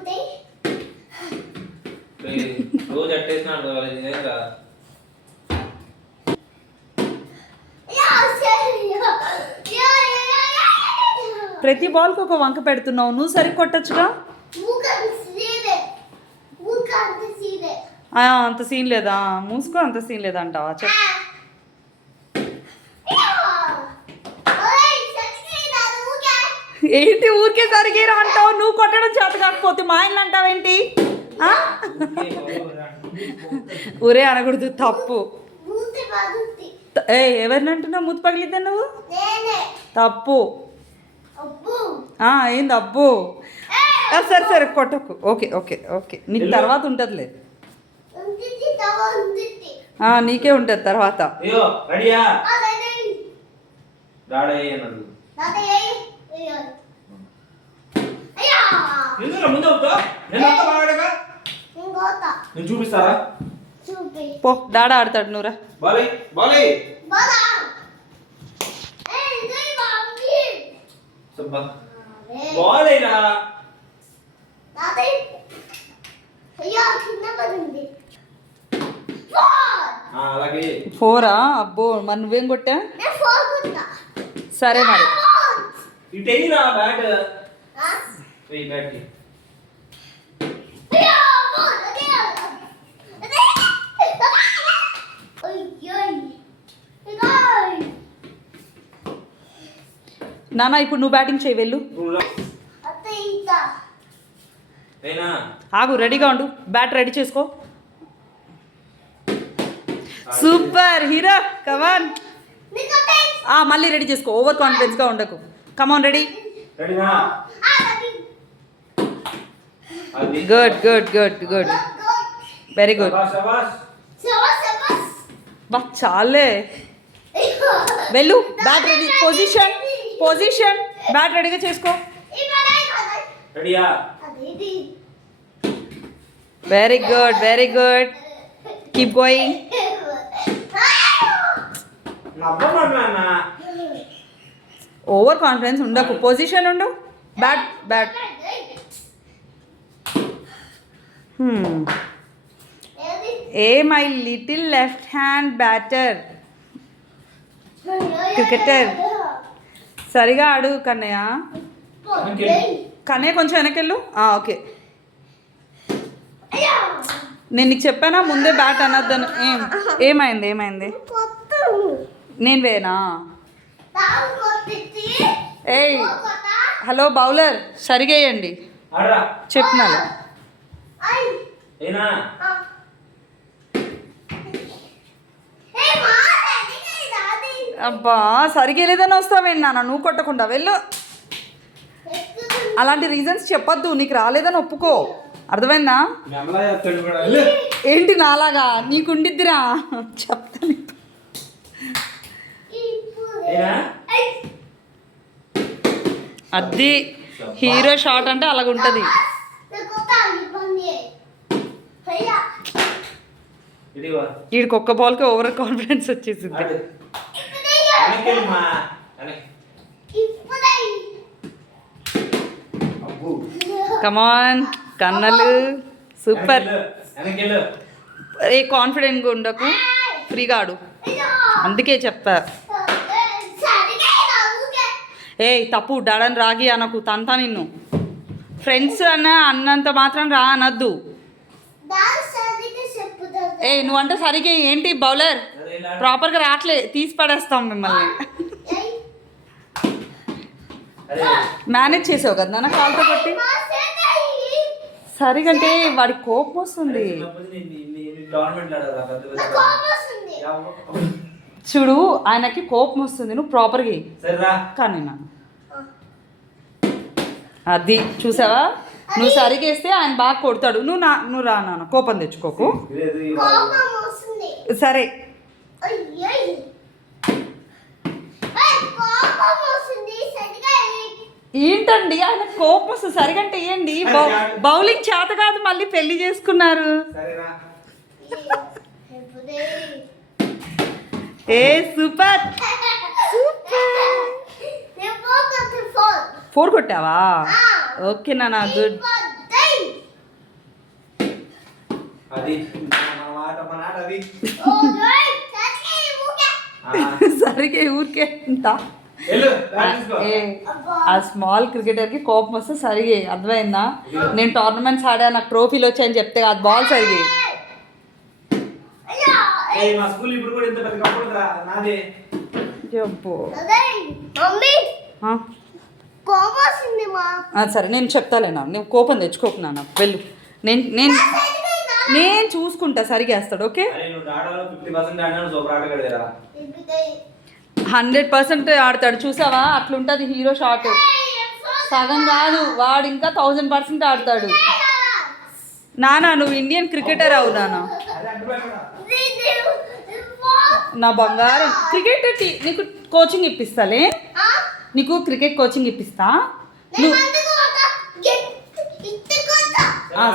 తిప్పుతాయి రోజు అట్టేసినాడు కదా ప్రతి బాల్కి ఒక వంక పెడుతున్నావు. నువ్వు సరి కొట్టచ్చుగా అంత సీన్ లేదా? మూసుకో అంత సీన్ లేదా అంటావా ఏంటి ఊరికే సరిగేరా అంటావు? నువ్వు కొట్టడం చేత కాకపోతే మా ఆయన అంటావేంటి? ఆ? ఊరే అనకూడదు తప్పు. ఏ ఎవరిని అంటున్నావు? మూతి పగిలిద్దా నువ్వు? తప్పు. ఆ, ఏంది అబ్బు? సరే సరే కొట్టకు. Okay okay okay. నీకు తర్వాత ఉంటుందిలే. ఆ, నీకే ఉంటుంది తర్వాత. ఎందుకు ముందు అవుతా నేను అంతా బాగా నేను చూపిస్తారా? చూపి. పో దాడా ఆడతాడు నువ్వురా బాలే బాలే బాలా. ఏ ఇదే బాబీ సబ్బా. బాలేరా తాతయ్య అయ్యో కింద పడింది. ఫోర్. ఆ, అలాగే. ఫోరా? అబ్బో మరి నువ్వేం కొట్టా? సరే మరి. ఇటు ఎయ్యిరా బ్యాట్. ఆ వెయ్యి బ్యాట్కి నాన్న ఇప్పుడు నువ్వు బ్యాటింగ్ చేయి వెళ్ళు. ఆగు రెడీగా ఉండు. బ్యాట్ రెడీ చేసుకో. సూపర్ హీరో కమాన్ మళ్ళీ రెడీ చేసుకో. ఓవర్ కాన్ఫిడెన్స్గా ఉండకు. Come on ready good good good good very good బా చాలే వెళ్ళు bat ready position position bat రెడీగా చేసుకో. రెడీయా అదేది very good very good keep going over confidence ఉండకు. పొజిషన్ ఉండు. బ్యాట్ బ్యాట్ ఏది ఏ my little left hand batter Cricketer. సరిగా ఆడు కన్నయ్య. కన్నయ్య కొంచెం వెనకెళ్ళు. ఓకే. నేను నీకు చెప్పానా? ముందే బ్యాట్ అనొద్దని. ఏం? ఏమైంది? ఏమైంది? నేను వేనా ఏయ్. Hello bowler. సరిగా వేయండి ఆడరా చెప్తున్నాను అయినా అబ్బా సరిగా లేదని వస్తావేంటి నాన్న? నువ్వు కొట్టకుండా వెళ్ళు. అలాంటి రీజన్స్ చెప్పొద్దు. నీకు రాలేదని ఒప్పుకో. అర్థమైందా. ఏంటి నాలాగా? నీకుండిద్దిరా చెప్తాను అది హీరో షాట్ అంటే అలాగ ఉంటుంది ఇదిగో వీడికి ఒక్క బాల్కి ఓవర్ కాన్ఫిడెన్స్ వచ్చేసింది. కమాన్ కన్నలు. సూపర్ ఏ కాన్ఫిడెంట్గా ఉండకు. ఫ్రీగా ఆడు. అందుకే చెప్తా. ఏ తప్పు డాడని రాగి అనకు తంతా నిన్ను. ఫ్రెండ్స్ అన్న అన్నంత మాత్రం రా అనద్దు. ఏ నువ్వంటే సరిగ్గా ఏంటి బౌలర్. ప్రాపర్గా రావట్లే తీసి పడేస్తాం మిమ్మల్ని. మేనేజ్ చేసావు కదా నాన్న కాలుతో కొట్టి? సరిగంటే వాడికి కోపం వస్తుంది. చూడు ఆయనకి కోపం వస్తుంది. నువ్వు ప్రాపర్గా కానీ నాన్న. అది చూసావా? నువ్వు సరిగేస్తే ఆయన బాగా కొడతాడు. నువ్వు నా నువ్వు రా నాన్న కోపం తెచ్చుకోకు. లేదు కోపం వస్తుంది సరే సరిగా. ఏంటండి? ఆయన కోపం వస్తుంది సరిగంటే ఏంటి? బౌలింగ్ చేత కాదు మళ్ళీ పెళ్ళి చేసుకున్నారు. ఏ సూపర్. ఫోన్. ఫోర్ కొట్టావా. ఓకే నాన్న గుడ్ ఇవ్వద్దు. అది మన మాట మన ఆట అది. ఓయ్ సరిగా ఊకే ఆ, సరిగే ఊరికే ఆ స్మాల్ క్రికెటర్కి కోపం వస్తే సరిగే అర్థమైందా? నేను టోర్నమెంట్స్ ఆడా నాకు ట్రోఫీలు వచ్చాయని చెప్తే అది బాల్ సరిగే. చెప్పు సరే నేను చెప్తాలేనా నువ్వు కోపం తెచ్చుకోకు నాన్న వెళ్ళు నేను నేను నేను చూసుకుంటా సరిగా వేస్తాడు ఓకే హండ్రెడ్ పర్సెంట్ ఆడతాడు చూసావా అట్లుంటుంది హీరో షాట్ సగం కాదు వాడు ఇంకా థౌజండ్ పర్సెంట్ ఆడతాడు నానా నువ్వు ఇండియన్ క్రికెటర్ అవు నానా నా బంగారం క్రికెట్ టీ- నీకు కోచింగ్ ఇప్పిస్తాలే నీకు క్రికెట్ కోచింగ్ ఇప్పిస్తా?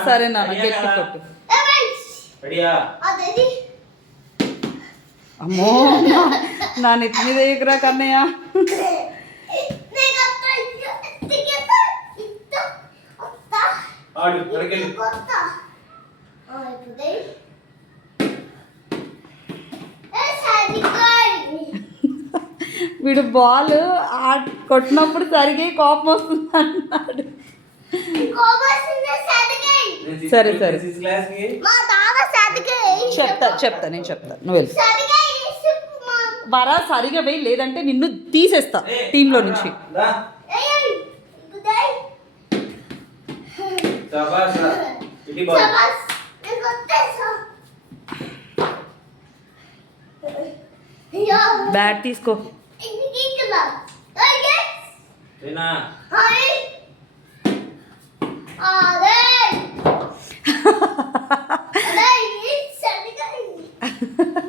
సరే నాన్న గట్టి కొట్టు. రెడీయా? అమ్మో నా- నా నెత్తి మీద ఎగురా కన్నయ్య. ఆడు వెనకెళ్ళి వీడు బాల్ ఆడ కొట్టినప్పుడు సరిగే కోపం వస్తుంది అన్నాడు. నేను సరే, సరే. చెప్తా చెప్తా నేను చెప్తా. నువ్వు వెళ్ళు. వరా సరిగా వెయ్యి లేదంటే నిన్ను తీసేస్తా టీంలో నుంచి. బ్యాట్ తీసుకో. Ha ha ha.